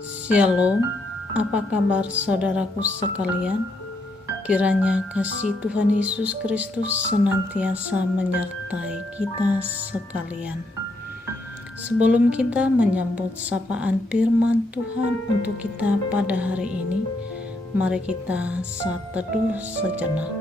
Shalom, apa kabar saudaraku sekalian? Kiranya kasih Tuhan Yesus Kristus senantiasa menyertai kita sekalian. Sebelum kita menyambut sapaan firman Tuhan untuk kita pada hari ini, mari kita saat teduh sejenak.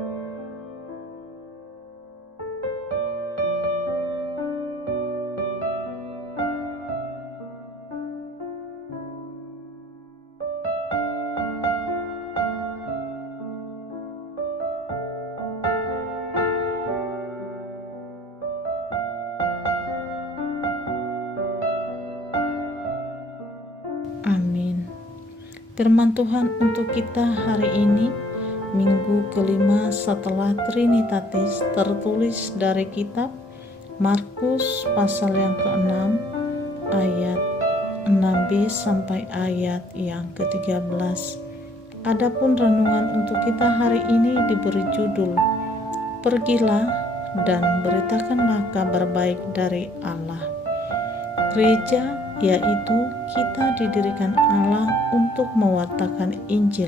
Amin. Firman Tuhan untuk kita hari ini, minggu kelima setelah Trinitatis, tertulis dari kitab Markus pasal yang ke-6 ayat 6b sampai ayat yang ke-13. Adapun renungan untuk kita hari ini diberi judul Pergilah dan beritakanlah kabar baik dari Allah. Gereja yaitu kita didirikan Allah untuk mewartakan Injil,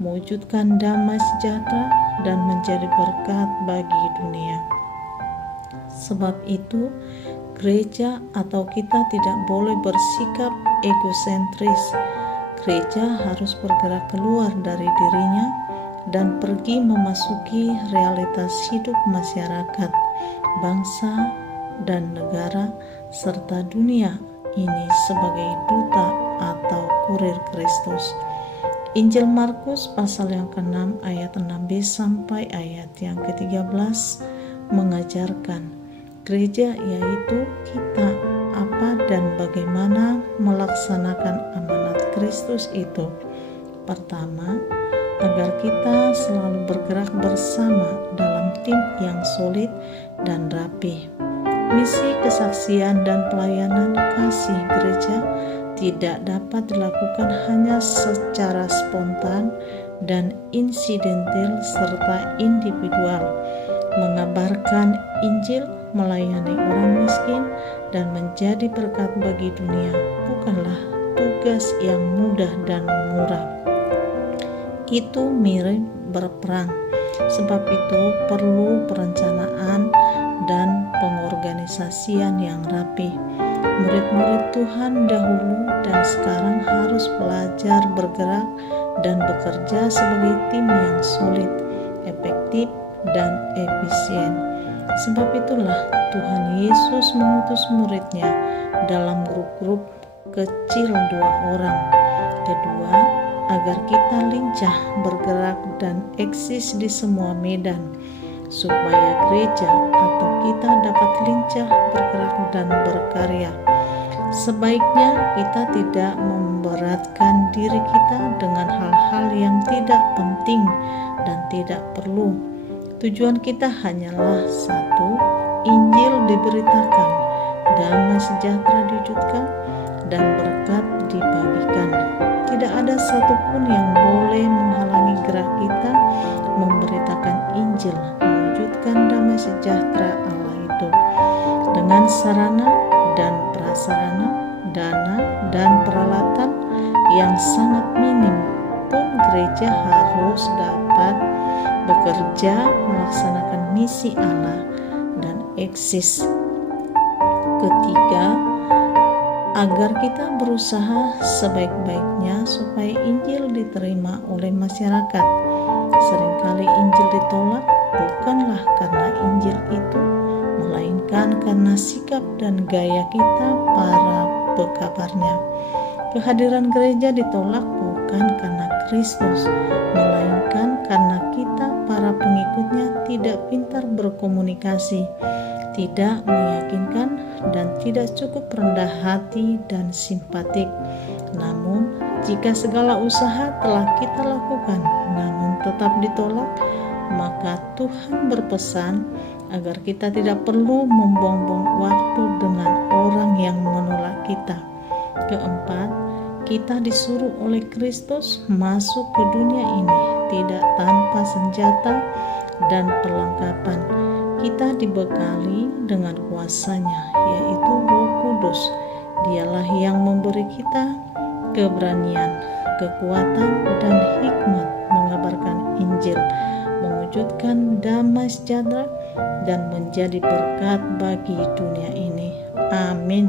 mewujudkan damai sejahtera dan menjadi berkat bagi dunia. Sebab itu, gereja atau kita tidak boleh bersikap egosentris. Gereja harus bergerak keluar dari dirinya dan pergi memasuki realitas hidup masyarakat, bangsa, dan negara, serta dunia ini sebagai duta atau kurir Kristus. Injil Markus pasal yang ke-6 ayat 6b sampai ayat yang ke-13 mengajarkan gereja yaitu kita apa dan bagaimana melaksanakan amanat Kristus itu. Pertama, agar kita selalu bergerak bersama dalam tim yang solid dan rapi. Misi kesaksian dan pelayanan kasih gereja tidak dapat dilakukan hanya secara spontan dan insidental serta individual. Mengabarkan Injil, melayani orang miskin, dan menjadi berkat bagi dunia bukanlah tugas yang mudah dan murah. Itu mirip berperang, sebab itu perlu perencanaan dan pengorganisasian yang rapi. Murid-murid Tuhan dahulu dan sekarang harus belajar bergerak dan bekerja sebagai tim yang solid, efektif, dan efisien. Sebab itulah Tuhan Yesus mengutus muridnya dalam grup-grup kecil 2 orang. Kedua, agar kita lincah bergerak dan eksis di semua medan, supaya gereja atau kita dapat lincah bergerak dan berkarya. Sebaiknya kita tidak memberatkan diri kita dengan hal-hal yang tidak penting dan tidak perlu. Tujuan kita hanyalah satu, Injil diberitakan, damai sejahtera diwujudkan, dan berkat dibagikan. Tidak ada satupun yang boleh menghalangi gerak kita memberitakan Injil, mewujudkan damai sejahtera Allah itu. Dengan sarana dan prasarana, dana dan peralatan yang sangat minim pun gereja harus dapat bekerja melaksanakan misi Allah dan eksis. Ketiga, agar kita berusaha sebaik-baiknya supaya Injil diterima oleh masyarakat. Seringkali Injil ditolak bukanlah karena Injil itu, melainkan karena sikap dan gaya kita para pekabarnya. Kehadiran gereja ditolak bukan karena Kristus, melainkan karena kita para pengikutnya tidak pintar berkomunikasi, tidak meyakinkan, dan tidak cukup rendah hati dan simpatik. Namun, jika segala usaha telah kita lakukan namun tetap ditolak, maka Tuhan berpesan agar kita tidak perlu membuang-buang waktu dengan orang yang menolak kita. Keempat, kita disuruh oleh Kristus masuk ke dunia ini tidak tanpa senjata dan perlengkapan. Kita dibekali dengan kuasanya, yaitu Roh Kudus. Dialah yang memberi kita keberanian, kekuatan, dan hikmat mengabarkan Injil, mewujudkan damai sejahtera dan menjadi berkat bagi dunia ini. Amin.